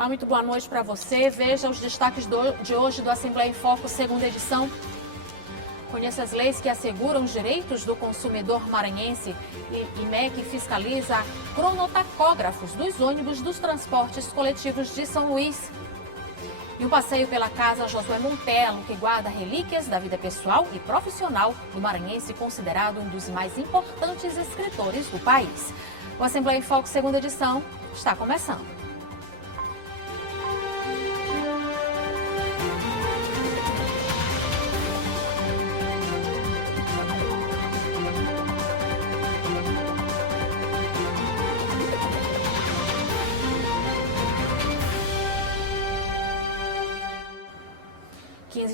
Olá, muito boa noite para você. Veja os destaques de hoje do Assembleia em Foco, segunda edição. Conheça as leis que asseguram os direitos do consumidor maranhense. E IMEC fiscaliza cronotacógrafos dos ônibus dos transportes coletivos de São Luís. E o passeio pela Casa Josué Montelo, que guarda relíquias da vida pessoal e profissional do maranhense, considerado um dos mais importantes escritores do país. O Assembleia em Foco, segunda edição, está começando.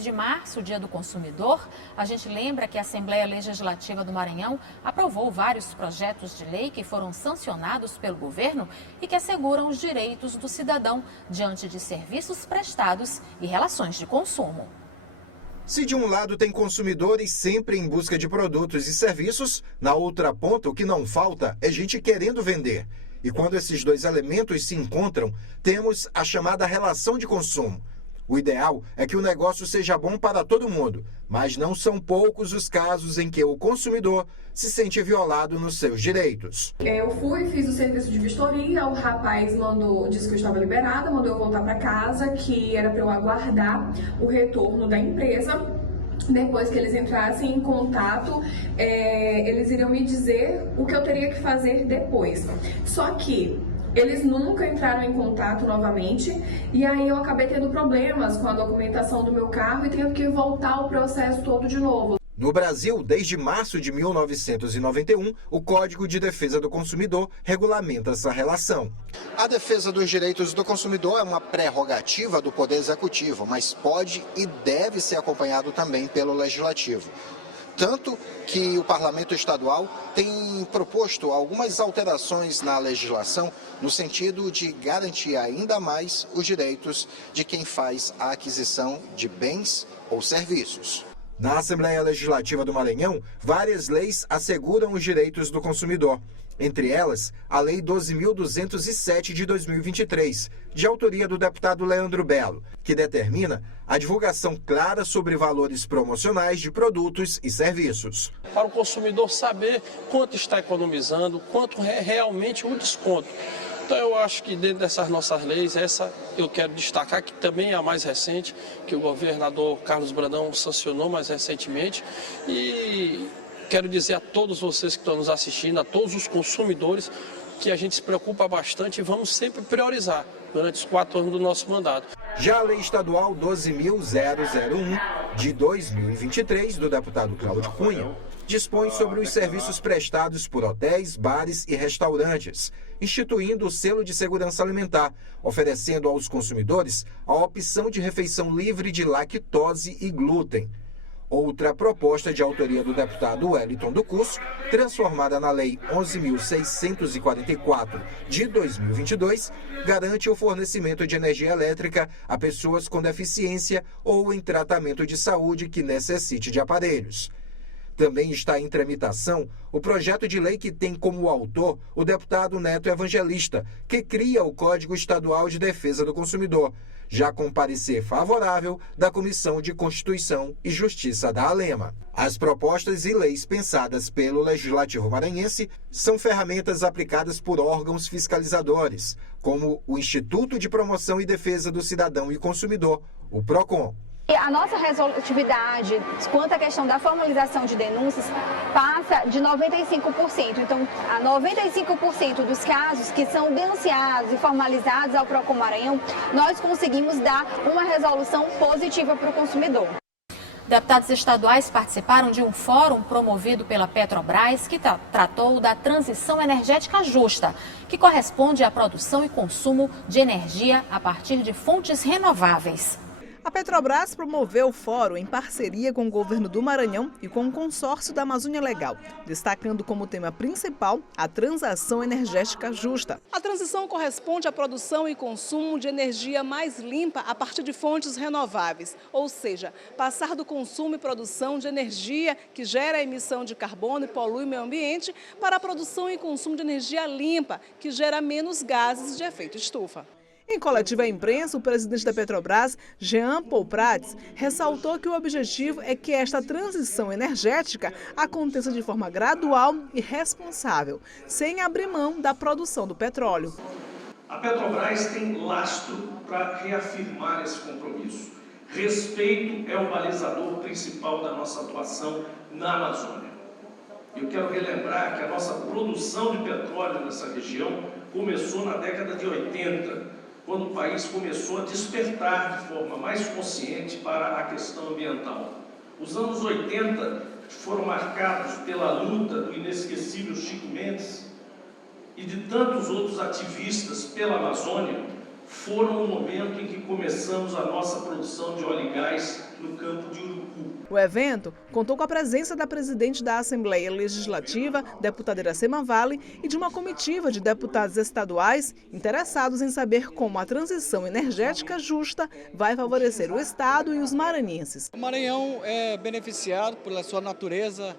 De março, o Dia do Consumidor, a gente lembra que a Assembleia Legislativa do Maranhão aprovou vários projetos de lei que foram sancionados pelo governo e que asseguram os direitos do cidadão diante de serviços prestados e relações de consumo. Se de um lado tem consumidores sempre em busca de produtos e serviços, na outra ponta o que não falta é gente querendo vender. E quando esses dois elementos se encontram, temos a chamada relação de consumo. O ideal é que o negócio seja bom para todo mundo, mas não são poucos os casos em que o consumidor se sente violado nos seus direitos. Eu fiz o serviço de vistoria, o rapaz disse que eu estava liberada, mandou eu voltar para casa, que era para eu aguardar o retorno da empresa. Depois que eles entrassem em contato, eles iriam me dizer o que eu teria que fazer depois. Só que eles nunca entraram em contato novamente e aí eu acabei tendo problemas com a documentação do meu carro e tendo que voltar o processo todo de novo. No Brasil, desde março de 1991, o Código de Defesa do Consumidor regulamenta essa relação. A defesa dos direitos do consumidor é uma prerrogativa do Poder Executivo, mas pode e deve ser acompanhado também pelo Legislativo. Tanto que o Parlamento Estadual tem proposto algumas alterações na legislação no sentido de garantir ainda mais os direitos de quem faz a aquisição de bens ou serviços. Na Assembleia Legislativa do Maranhão, várias leis asseguram os direitos do consumidor. Entre elas, a Lei 12.207 de 2023, de autoria do deputado Leandro Belo, que determina a divulgação clara sobre valores promocionais de produtos e serviços. Para o consumidor saber quanto está economizando, quanto é realmente o desconto. Então eu acho que dentro dessas nossas leis, essa eu quero destacar que também é a mais recente, que o governador Carlos Brandão sancionou mais recentemente. E quero dizer a todos vocês que estão nos assistindo, a todos os consumidores, que a gente se preocupa bastante e vamos sempre priorizar durante os 4 anos do nosso mandato. Já a Lei Estadual 12.001, de 2023, do deputado Cláudio Cunha, dispõe sobre os serviços prestados por hotéis, bares e restaurantes, instituindo o selo de segurança alimentar, oferecendo aos consumidores a opção de refeição livre de lactose e glúten. Outra proposta de autoria do deputado Wellington do Curso, transformada na Lei 11.644 de 2022, garante o fornecimento de energia elétrica a pessoas com deficiência ou em tratamento de saúde que necessite de aparelhos. Também está em tramitação o projeto de lei que tem como autor o deputado Neto Evangelista, que cria o Código Estadual de Defesa do Consumidor, já com parecer favorável da Comissão de Constituição e Justiça da ALEMA. As propostas e leis pensadas pelo Legislativo maranhense são ferramentas aplicadas por órgãos fiscalizadores, como o Instituto de Promoção e Defesa do Cidadão e Consumidor, o PROCON. A nossa resolutividade quanto à questão da formalização de denúncias passa de 95%. Então, a 95% dos casos que são denunciados e formalizados ao PROCON Maranhão, nós conseguimos dar uma resolução positiva para o consumidor. Deputados estaduais participaram de um fórum promovido pela Petrobras que tratou da transição energética justa, que corresponde à produção e consumo de energia a partir de fontes renováveis. A Petrobras promoveu o fórum em parceria com o governo do Maranhão e com o consórcio da Amazônia Legal, destacando como tema principal a transição energética justa. A transição corresponde à produção e consumo de energia mais limpa a partir de fontes renováveis, ou seja, passar do consumo e produção de energia que gera emissão de carbono e polui o meio ambiente para a produção e consumo de energia limpa, que gera menos gases de efeito estufa. Em coletiva à imprensa, o presidente da Petrobras, Jean Paul Prats, ressaltou que o objetivo é que esta transição energética aconteça de forma gradual e responsável, sem abrir mão da produção do petróleo. A Petrobras tem lastro para reafirmar esse compromisso. Respeito é o balizador principal da nossa atuação na Amazônia. Eu quero relembrar que a nossa produção de petróleo nessa região começou na década de 80, quando o país começou a despertar de forma mais consciente para a questão ambiental. Os anos 80 foram marcados pela luta do inesquecível Chico Mendes e de tantos outros ativistas pela Amazônia. Foram o momento em que começamos a nossa produção de óleo e gás no campo de Urucu. O evento contou com a presença da presidente da Assembleia Legislativa, deputada Iracema Vale, e de uma comitiva de deputados estaduais interessados em saber como a transição energética justa vai favorecer o Estado e os maranhenses. O Maranhão é beneficiado pela sua natureza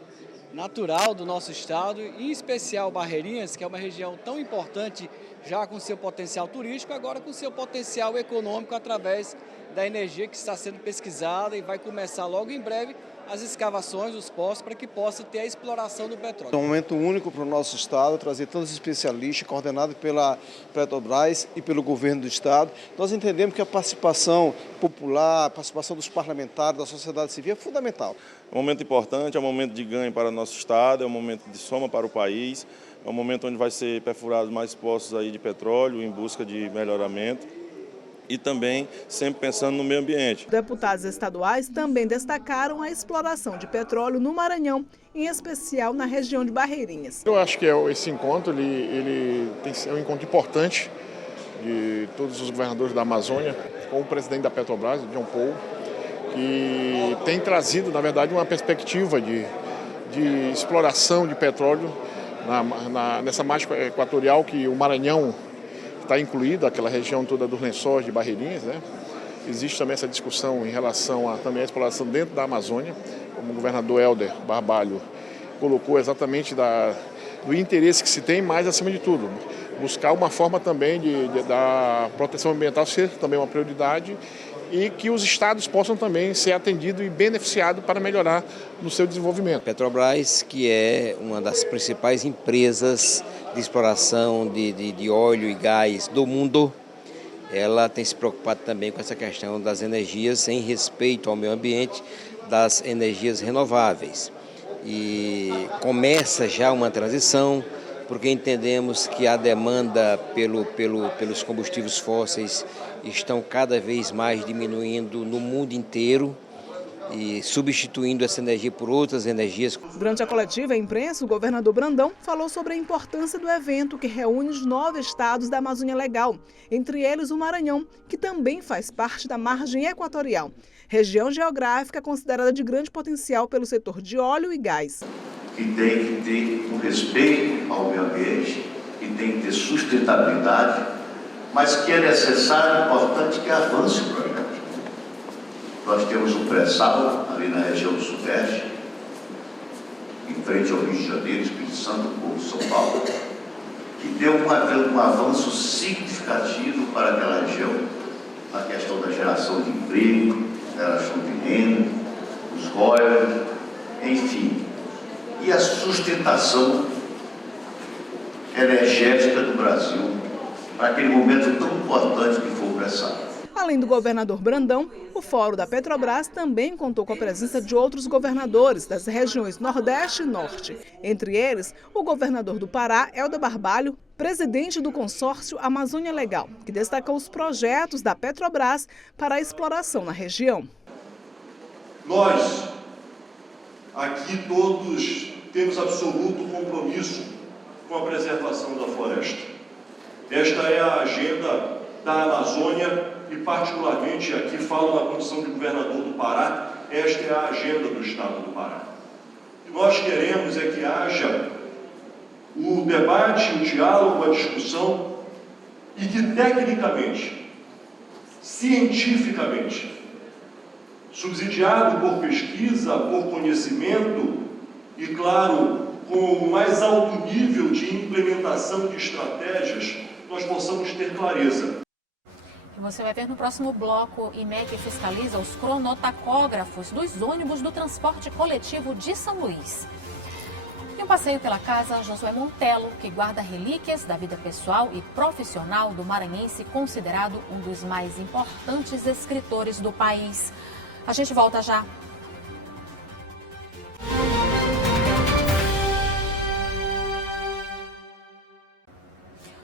natural do nosso estado, em especial Barreirinhas, que é uma região tão importante já com seu potencial turístico, agora com seu potencial econômico através da energia que está sendo pesquisada e vai começar logo em breve as escavações, os poços, para que possa ter a exploração do petróleo. É um momento único para o nosso estado, trazer tantos especialistas, coordenados pela Petrobras e pelo governo do estado. Nós entendemos que a participação popular, a participação dos parlamentares, da sociedade civil é fundamental. É um momento importante, é um momento de ganho para o nosso estado, é um momento de soma para o país, é um momento onde vai ser perfurados mais poços aí de petróleo em busca de melhoramento. E também sempre pensando no meio ambiente. Deputados estaduais também destacaram a exploração de petróleo no Maranhão, em especial na região de Barreirinhas. Eu acho que esse encontro ele tem que ser um encontro importante de todos os governadores da Amazônia, com o presidente da Petrobras, Jean Paul, que tem trazido, na verdade, uma perspectiva de exploração de petróleo nessa margem equatorial que o Maranhão está incluído, aquela região toda dos Lençóis de Barreirinhas, né? Existe também essa discussão em relação a também a exploração dentro da Amazônia, como o governador Helder Barbalho colocou exatamente do interesse que se tem, mas acima de tudo, buscar uma forma também da proteção ambiental ser também uma prioridade e que os estados possam também ser atendidos e beneficiados para melhorar no seu desenvolvimento. Petrobras, que é uma das principais empresas de exploração de óleo e gás do mundo, ela tem se preocupado também com essa questão das energias em respeito ao meio ambiente, das energias renováveis. E começa já uma transição, porque entendemos que a demanda pelos combustíveis fósseis estão cada vez mais diminuindo no mundo inteiro e substituindo essa energia por outras energias. Durante a coletiva à imprensa, o governador Brandão falou sobre a importância do evento que reúne os 9 estados da Amazônia Legal, entre eles o Maranhão, que também faz parte da margem equatorial, região geográfica considerada de grande potencial pelo setor de óleo e gás. Que tem que ter um respeito ao meio ambiente, que tem que ter sustentabilidade, mas que é necessário, importante que avance o projeto. Nós temos um pré-sal ali na região do Sudeste, em frente ao Rio de Janeiro, Espírito Santo, Porto, São Paulo, que deu um avanço significativo para aquela região, na questão da geração de emprego, geração de renda, os royalties, enfim. E a sustentação energética do Brasil para aquele momento tão importante que foi o pré-sal. Além do governador Brandão, o Fórum da Petrobras também contou com a presença de outros governadores das regiões Nordeste e Norte. Entre eles, o governador do Pará, Helder Barbalho, presidente do consórcio Amazônia Legal, que destacou os projetos da Petrobras para a exploração na região. Nós, aqui todos, temos absoluto compromisso com a preservação da floresta. Esta é a agenda da Amazônia e, particularmente, aqui falo na condição de governador do Pará, esta é a agenda do Estado do Pará. O que nós queremos é que haja o debate, o diálogo, a discussão e que, tecnicamente, cientificamente, subsidiado por pesquisa, por conhecimento e, claro, com o mais alto nível de implementação de estratégias, nós possamos ter clareza. Você vai ver no próximo bloco, IMEC fiscaliza os cronotacógrafos dos ônibus do transporte coletivo de São Luís. E um passeio pela casa Josué Montelo, que guarda relíquias da vida pessoal e profissional do maranhense, considerado um dos mais importantes escritores do país. A gente volta já.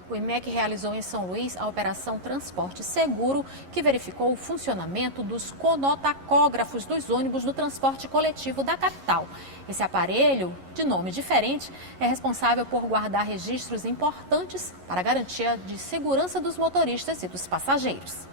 O IMEC realizou em São Luís a Operação Transporte Seguro, que verificou o funcionamento dos cronotacógrafos dos ônibus do transporte coletivo da capital. Esse aparelho, de nome diferente, é responsável por guardar registros importantes para a garantia de segurança dos motoristas e dos passageiros.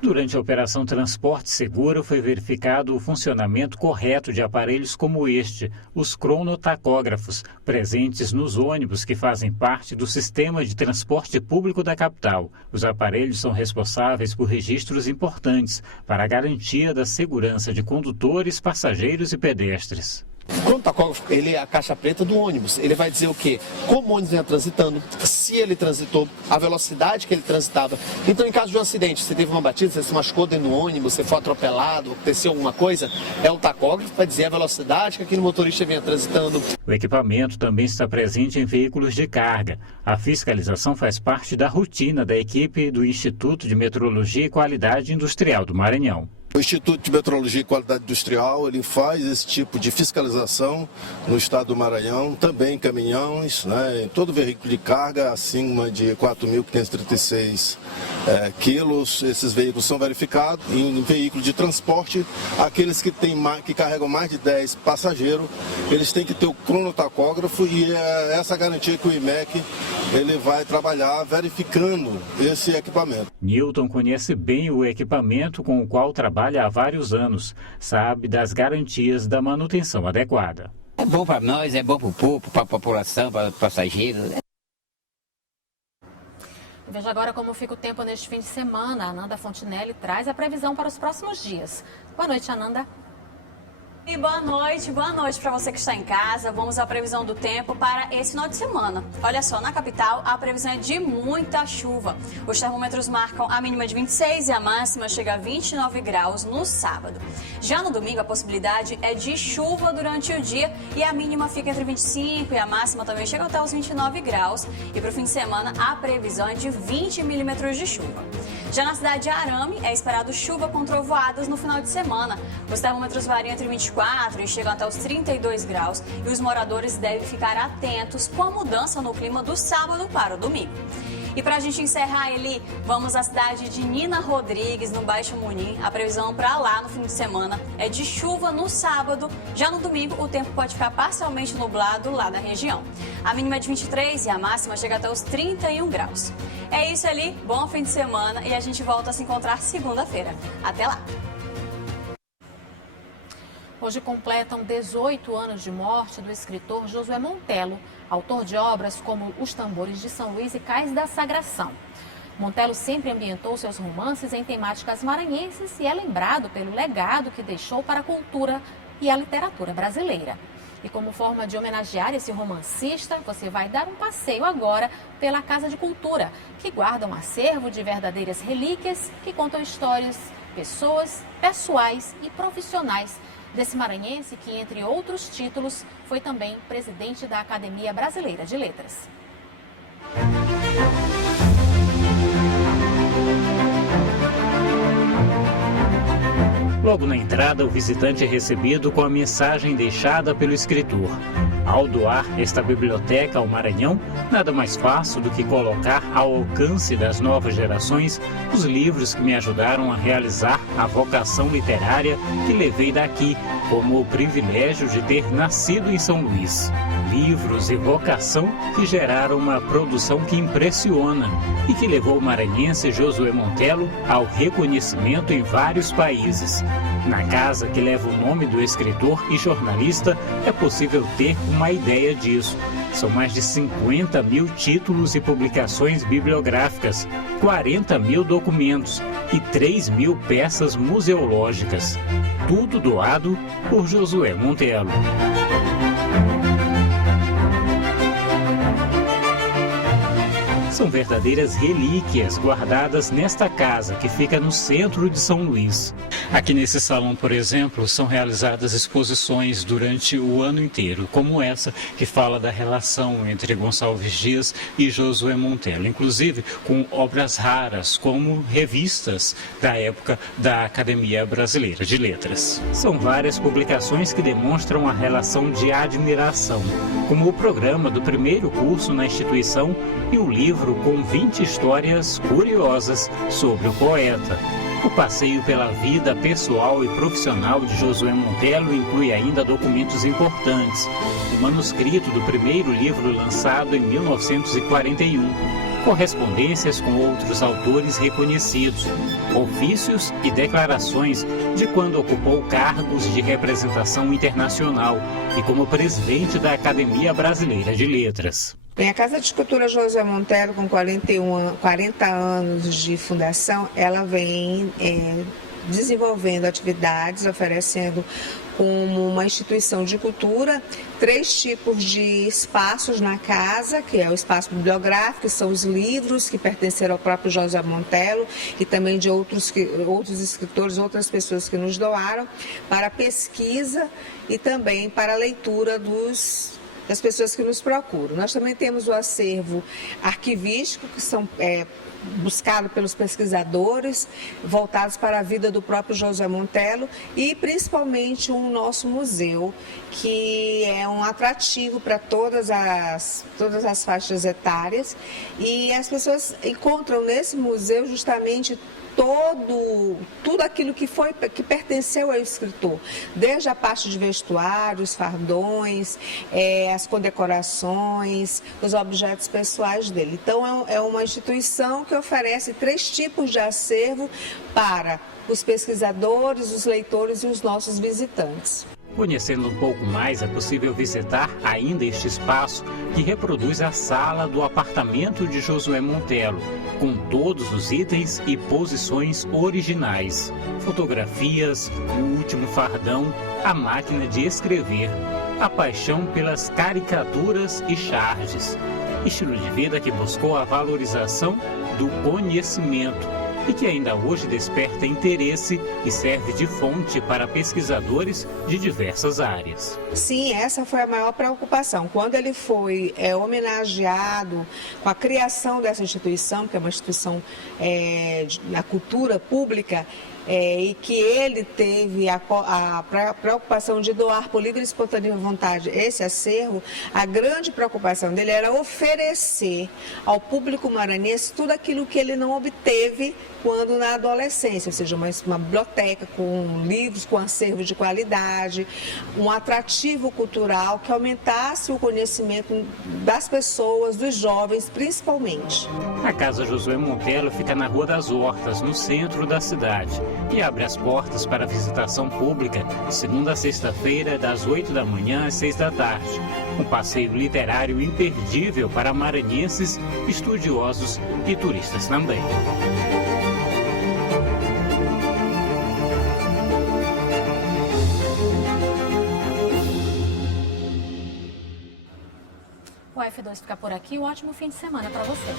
Durante a Operação Transporte Seguro, foi verificado o funcionamento correto de aparelhos como este, os cronotacógrafos, presentes nos ônibus que fazem parte do sistema de transporte público da capital. Os aparelhos são responsáveis por registros importantes para a garantia da segurança de condutores, passageiros e pedestres. O cronotacógrafo, ele é a caixa preta do ônibus. Ele vai dizer o quê? Como o ônibus vinha transitando, se ele transitou, a velocidade que ele transitava. Então, em caso de um acidente, você teve uma batida, você se machucou dentro do ônibus, você foi atropelado, aconteceu alguma coisa, é o tacógrafo para dizer a velocidade que aquele motorista vinha transitando. O equipamento também está presente em veículos de carga. A fiscalização faz parte da rotina da equipe do Instituto de Metrologia e Qualidade Industrial do Maranhão. O Instituto de Metrologia e Qualidade Industrial, ele faz esse tipo de fiscalização no estado do Maranhão, também em caminhões, né, em todo veículo de carga acima de 4.536 quilos. Esses veículos são verificados. Em veículo de transporte, aqueles que carregam mais de 10 passageiros, eles têm que ter o cronotacógrafo e é essa garantia que o IMEC ele vai trabalhar verificando esse equipamento. Newton conhece bem o equipamento com o qual trabalha há vários anos, sabe das garantias da manutenção adequada. É bom para nós, é bom para o povo, para a população, para os passageiros. Veja agora como fica o tempo neste fim de semana. A Ananda Fontinelli traz a previsão para os próximos dias. Boa noite, Ananda. E boa noite para você que está em casa. Vamos à previsão do tempo para esse final de semana. Olha só, na capital a previsão é de muita chuva. Os termômetros marcam a mínima de 26 e a máxima chega a 29 graus no sábado. Já no domingo a possibilidade é de chuva durante o dia e a mínima fica entre 25 e a máxima também chega até os 29 graus. E para o fim de semana a previsão é de 20 milímetros de chuva. Já na cidade de Arame é esperado chuva com trovoadas no final de semana. Os termômetros variam entre 24 e chegam até os 32 graus e os moradores devem ficar atentos com a mudança no clima do sábado para o domingo. E para a gente encerrar, Eli, vamos à cidade de Nina Rodrigues, no Baixo Munim. A previsão para lá no fim de semana é de chuva no sábado. Já no domingo, o tempo pode ficar parcialmente nublado lá na região. A mínima é de 23 e a máxima chega até os 31 graus. É isso, Eli. Bom fim de semana e a gente volta a se encontrar segunda-feira. Até lá! Hoje completam 18 anos de morte do escritor Josué Montelo, autor de obras como Os Tambores de São Luís e Cais da Sagração. Montelo sempre ambientou seus romances em temáticas maranhenses e é lembrado pelo legado que deixou para a cultura e a literatura brasileira. E como forma de homenagear esse romancista, você vai dar um passeio agora pela Casa de Cultura, que guarda um acervo de verdadeiras relíquias que contam histórias, pessoas, pessoais e profissionais desse maranhense que, entre outros títulos, foi também presidente da Academia Brasileira de Letras. Logo na entrada, o visitante é recebido com a mensagem deixada pelo escritor. Ao doar esta biblioteca ao Maranhão, nada mais fácil do que colocar ao alcance das novas gerações os livros que me ajudaram a realizar a vocação literária que levei daqui, como o privilégio de ter nascido em São Luís. Livros e vocação que geraram uma produção que impressiona e que levou o maranhense Josué Montelo ao reconhecimento em vários países. Na casa que leva o nome do escritor e jornalista, é possível ter uma ideia disso. São mais de 50 mil títulos e publicações bibliográficas, 40 mil documentos e 3 mil peças museológicas. Tudo doado por Josué Montelo. São verdadeiras relíquias guardadas nesta casa, que fica no centro de São Luís. Aqui nesse salão, por exemplo, são realizadas exposições durante o ano inteiro, como essa, que fala da relação entre Gonçalves Dias e Josué Montello, inclusive com obras raras, como revistas da época da Academia Brasileira de Letras. São várias publicações que demonstram a relação de admiração, como o programa do primeiro curso na instituição e um livro com 20 histórias curiosas sobre o poeta. O passeio pela vida pessoal e profissional de Josué Montello inclui ainda documentos importantes. O manuscrito do primeiro livro lançado em 1941, correspondências com outros autores reconhecidos, ofícios e declarações de quando ocupou cargos de representação internacional e como presidente da Academia Brasileira de Letras. Bem, a Casa de Cultura Josué Montello, com 40 anos de fundação, ela vem desenvolvendo atividades, oferecendo como uma instituição de cultura 3 tipos de espaços na casa, que é o espaço bibliográfico, que são os livros que pertenceram ao próprio Josué Montello e também de outros escritores, outras pessoas que nos doaram, para pesquisa e também para a leitura das pessoas que nos procuram. Nós também temos o acervo arquivístico, que são buscados pelos pesquisadores, voltados para a vida do próprio Josué Montello, e principalmente o nosso museu, que é um atrativo para todas as faixas etárias, e as pessoas encontram nesse museu justamente tudo aquilo que pertenceu ao escritor, desde a parte de vestuários, fardões, as condecorações, os objetos pessoais dele. Então é uma instituição que oferece 3 tipos de acervo para os pesquisadores, os leitores e os nossos visitantes. Conhecendo um pouco mais, é possível visitar ainda este espaço que reproduz a sala do apartamento de Josué Montello, com todos os itens e posições originais. Fotografias, o último fardão, a máquina de escrever, a paixão pelas caricaturas e charges. Estilo de vida que buscou a valorização do conhecimento e que ainda hoje desperta interesse e serve de fonte para pesquisadores de diversas áreas. Sim, essa foi a maior preocupação. Quando ele foi homenageado com a criação dessa instituição, que é uma instituição da cultura pública, e que ele teve a preocupação de doar por livre e espontânea vontade esse acervo, a grande preocupação dele era oferecer ao público maranhense tudo aquilo que ele não obteve quando na adolescência, ou seja, uma biblioteca com livros, com acervo de qualidade, um atrativo cultural que aumentasse o conhecimento das pessoas, dos jovens principalmente. A Casa Josué Montello fica na Rua das Hortas, no centro da cidade, e abre as portas para visitação pública de segunda a sexta-feira, das 8 da manhã às 6 da tarde. Um passeio literário imperdível para maranhenses, estudiosos e turistas também. O F2 fica por aqui. Um ótimo fim de semana para você.